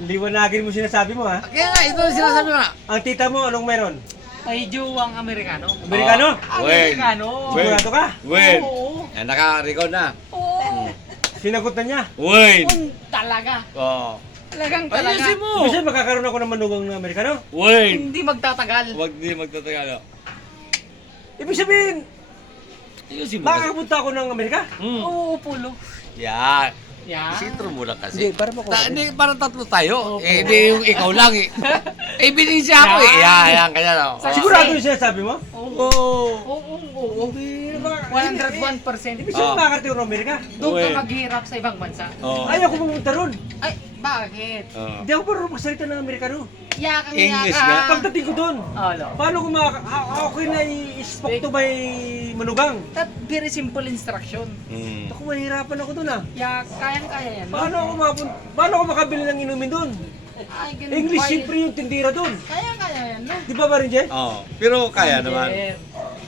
Liwanagin mo sinasabi mo, ha? Kaya nga, ito ang sinasabi ko na. Ang tita mo, anong meron? Ay, Jowang Amerikano. Amerikano? Wait. Amerikano. Wait. Sigurado ka? Wait. Oo. Yan, naka-record na. Oo. Sinagot na niya. Wait. Talaga. Oh. Talagang talaga. Ayusin mo. Kasi magkakaroon ako ng manugang na Amerikano. Wait. Hindi magtatagal. Huwag di magtatagalo. Ibig sabihin, Ayusin mo. makakapunta ako ng Amerika? Oo, pulo. Yan. Yan. Isintro mo lang kasi. Hindi, para makuha. Hindi, parang tatlo tayo. Eh, hindi yung ikaw lang eh. Eh, binisya ako eh. Yan, kanya lang. Sigurado yung sinasabi mo? Oo. Oo, oo. Hindi naman. 101%. Ibig sabihin makakarating ako ng Amerika? Doon Wait. ka maghihirap sa ibang bansa. Oh. Ayaw ko pumunta ron. Ay, bakit? Oh. Hindi ako parang magsalita ng Amerikano. Yakang English yaka. nga. Pagdating ko doon, Alo. paano ko how can I spoke to my manugang? That very simple instruction. Mm. Ako, mahirapan ako doon, ah. Ya, kayang-kaya yan. Paano ako makabili ng inumin doon? Ay, ganun. English, Kaya- siyempre yung tindira doon. Kaya-kaya yan, no? Di ba, Marinje? Oh. Pero kaya naman.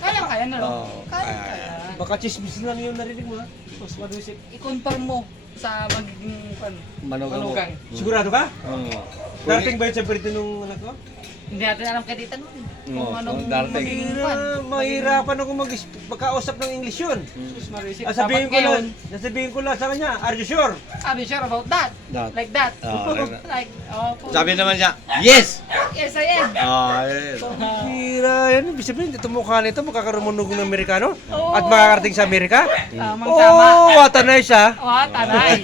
Kaya-kaya na, no? Oo, Kaya-kaya. Baka chismis lang yung narinig mo, ha? Tapos madusip. I-confirm mo sa magiging Manugang mo. manugang. Sigurado ka? Oo. Darating ba yun sa birthday nung anak ko? Hindi natin alam kay tita nun. Oo, Kung anong darating. magiging pan. Mahirapan ako magkausap ng English yun. Sus, Marisip. Sasabihin Dapat ko lang sa kanya, are you sure? Are you sure about that? That. Like that? Oh, like that. Like, oh, Sabi naman siya, yes! yes, I am. Oh, yes. Hira yan. Ibig sabihin, dito mukha nito, magkakaroon mo ng Amerikano? Oo. At makakarating sa Amerika? Tamang tama. Oh, what a nice, ha? Oh, tanay.